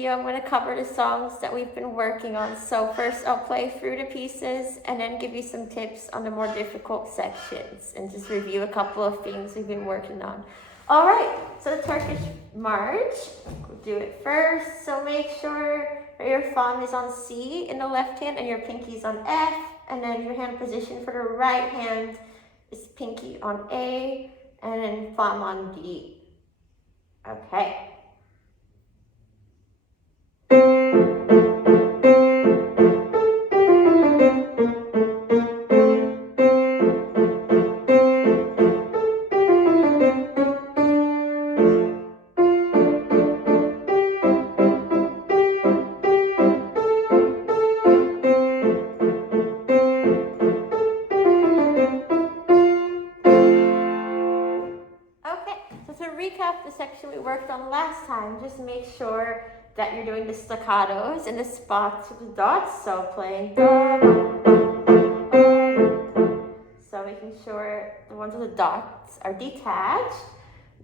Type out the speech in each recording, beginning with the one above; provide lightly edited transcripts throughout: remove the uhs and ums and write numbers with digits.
video, I'm going to cover the songs that we've been working on. So first I'll play through the pieces and then give you some tips on the more difficult sections and just review a couple of things we've been working on. All right, so the Turkish march, we'll do it first. So make sure that your thumb is on C in the left hand and your pinky is on F, and then your hand position for the right hand is pinky on A and then thumb on D. Okay. Recap the section we worked on last time. Just make sure that you're doing the staccatos and the spots with the dots. So playing so making sure the ones with the dots are detached.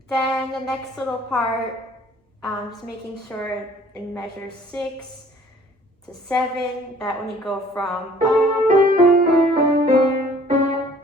Then the next little part, just making sure in measure 6 to 7, that when you go from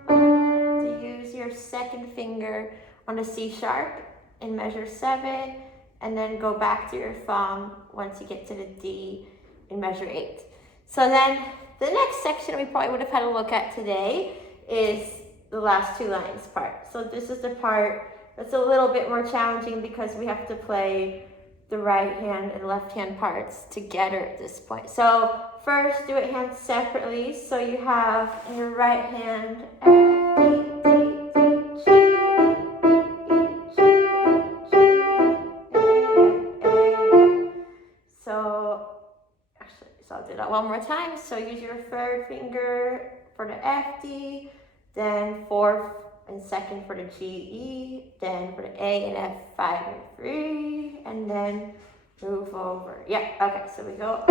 to use your second finger on the C sharp in measure 7, and then go back to your thumb once you get to the D in measure 8. So then the next section we probably would have had a look at today is the last 2 lines part. So this is the part that's a little bit more challenging because we have to play the right hand and left hand parts together at this point. So first do it hands separately. So you have in your right hand F, D, D, G, So I'll do that one more time. So use your third finger for the F, D, then fourth and second for the G, E, then for the A and F, 5 and 3, and then move over. Yeah, okay, so we go.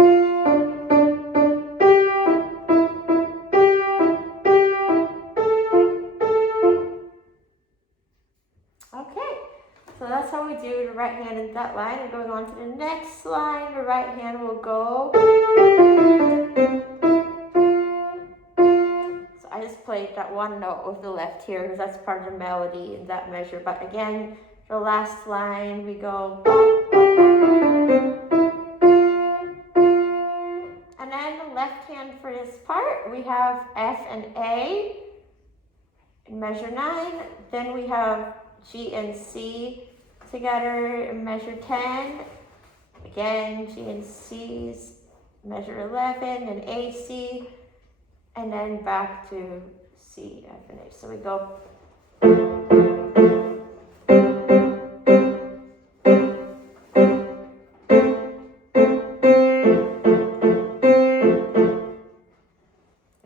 Okay, so that's how we do the right hand in that line. And going on to the next line, the right hand will go. So I just played that one note with the left here because that's part of the melody in that measure. But again, the last line we go. And then the left hand for this part, we have F and A in measure 9. Then we have G and C together in measure 10. Again, G and C's measure 11, and A, C, and then back to C, F, and A. So we go.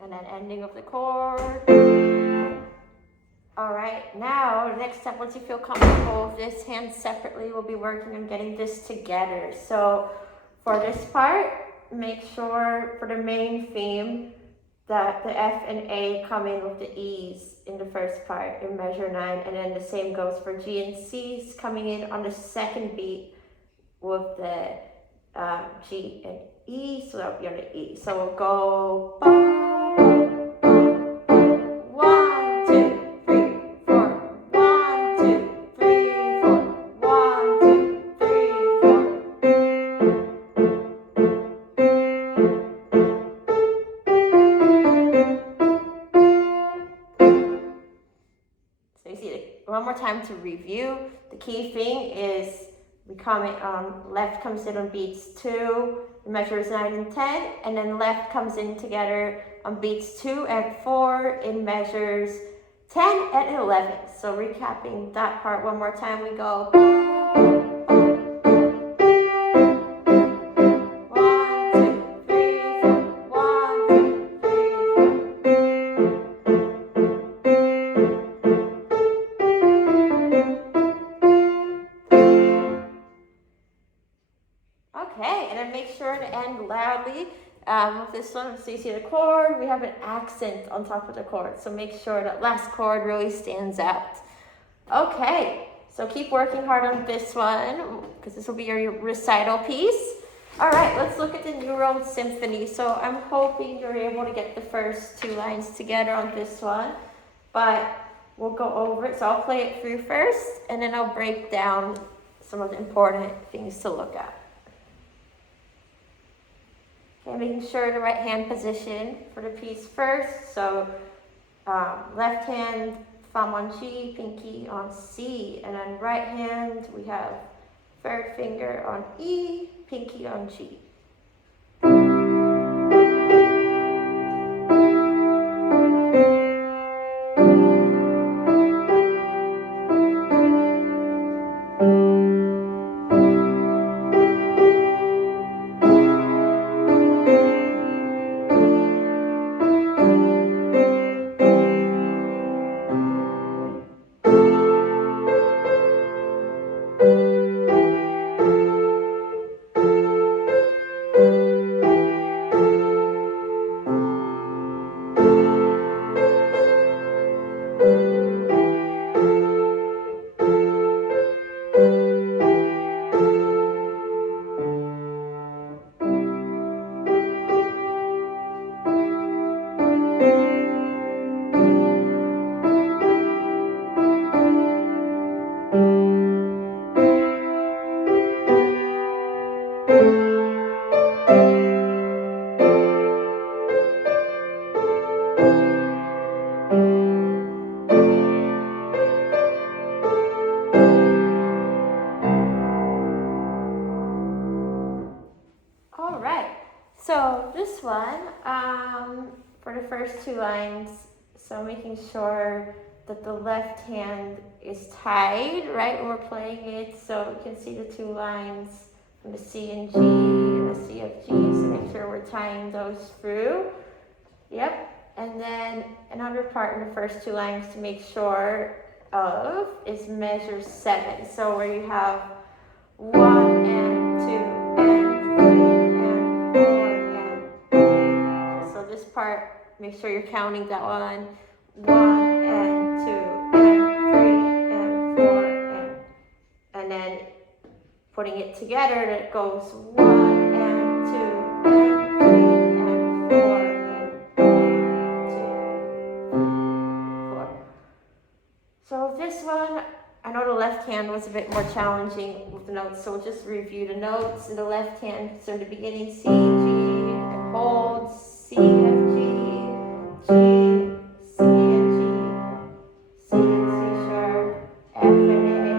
And then ending of the chord. All right, now the next step, once you feel comfortable with this hand separately, we'll be working on getting this together. So for this part, make sure for the main theme that the F and A come in with the E's in the first part in measure 9, and then the same goes for G and C's coming in on the second beat with the G and E, so that'll be on the E. So we'll go. One more time to review. The key thing is we comment left comes in on beats 2, the measures 9 and 10, and then left comes in together on beats 2 and 4 in measures 10 and 11. So recapping that part one more time, we go. Okay, and then make sure to end loudly with this one. So you see the chord, we have an accent on top of the chord. So make sure that last chord really stands out. Okay, so keep working hard on this one because this will be your recital piece. All right, let's look at the new Road Symphony. So I'm hoping you're able to get the first two lines together on this one, but we'll go over it. So I'll play it through first, and then I'll break down some of the important things to look at. Okay, making sure the right hand position for the piece first. So left hand, thumb on G, pinky on C, and then right hand, we have third finger on E, pinky on G. All right, so this one, for the first two lines, so making sure that the left hand is tied, right, when we're playing it, so you can see the two lines from the C and G and the C of G, so make sure we're tying those through. Yep, and then another part in the first two lines to make sure of is measure 7, so where you have 1 and 2 and 3 and 4 and so this part, make sure you're counting that one. 1 and 2 and 3 and 4 and then putting it together, that goes 1 and 2 and 3 and 4 and 1, 2, 4. So this one, I know the left hand was a bit more challenging with the notes, so we'll just review the notes in the left hand. So in the beginning, C, G, and hold, C, F, G, G, C, and G, C, and C sharp, F, and A,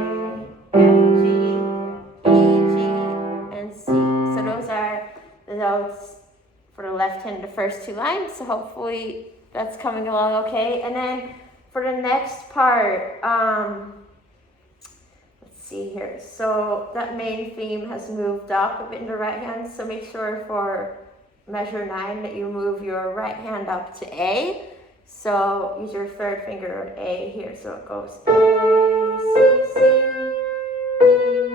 F, G, E, G, and C. So those are the notes for the left hand, the first two lines. So hopefully that's coming along okay. And then for the next part, let's see here. So that main theme has moved up a bit in the right hand. So make sure for measure 9 that you move your right hand up to A. So use your third finger on A here. So it goes A, C, C, B,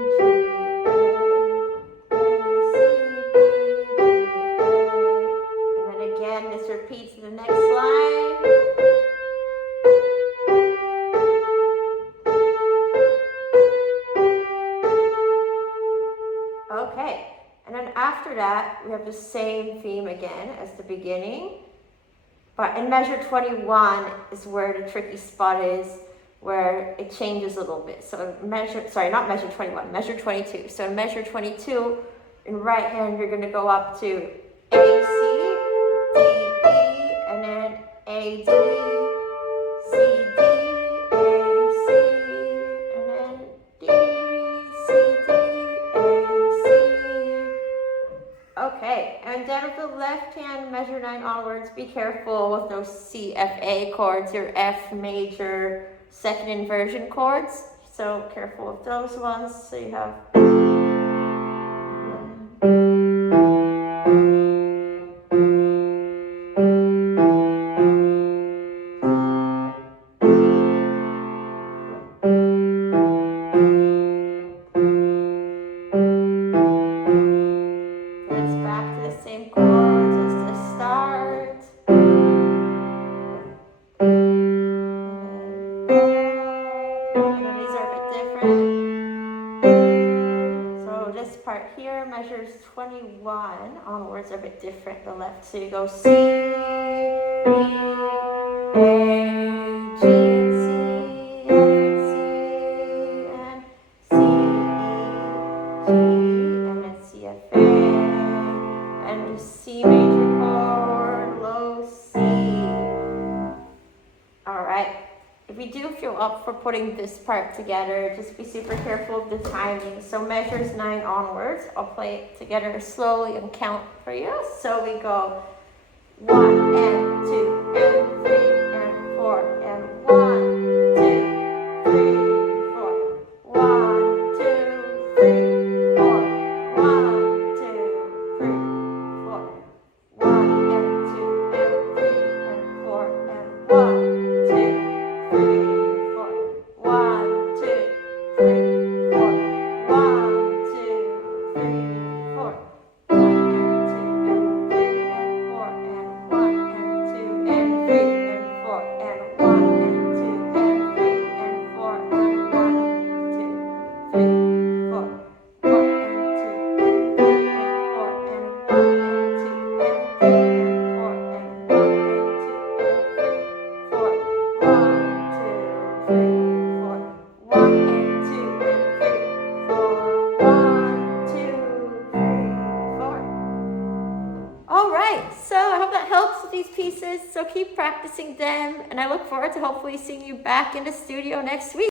G, A, C, B, G, A. And then again, this repeats in the next line. Okay, and then after that, we have the same theme again as the beginning. But in measure 21 is where the tricky spot is, where it changes a little bit. So measure 22. So in measure 22, in right hand, you're going to go up to A, C, D, E, and then A, D, C, D, A, C, and then D, C, D, A, C. Okay, and then with the left hand, measure 9 onwards, be careful with those C, F, A chords, your F major second inversion chords. So careful with those ones. So you have. 21 onwards are a bit different, the left. So you go C, B, A, G, and C, F, and C, and C, E, G, and then C, F, A, and C major chord, low C. All right. If you do feel up for putting this part together, just be super careful of the timing. So measures 9 onwards. I'll play it together slowly and count for you. So we go 1 and 2 and 3 and 4 and 1, 2, 3, 4. 1, 2, 3, 4. 1, 2, 3, 4. 1 and 2 and 3 and 4 and 1, 2, 3, 4. 1, 2, 3, 4. 1, 2, 3, 4. 1 and 2 and 3 and 4 and 1 and 2 and 3 and 4 and 1 and 2 and 3 and 4 and 1, 2, 3, 4. 1 and 2 and 3 and 4 and 1 and 2 and 3 and 4 and 1 and 2 and 3, 4. 1, 2, 3, 4. 1 and 2 and 3, 4. 1, 2, 3, 4. All right, so I hope that helps with these pieces. So keep practicing them, and I look forward to hopefully seeing you back in the studio next week.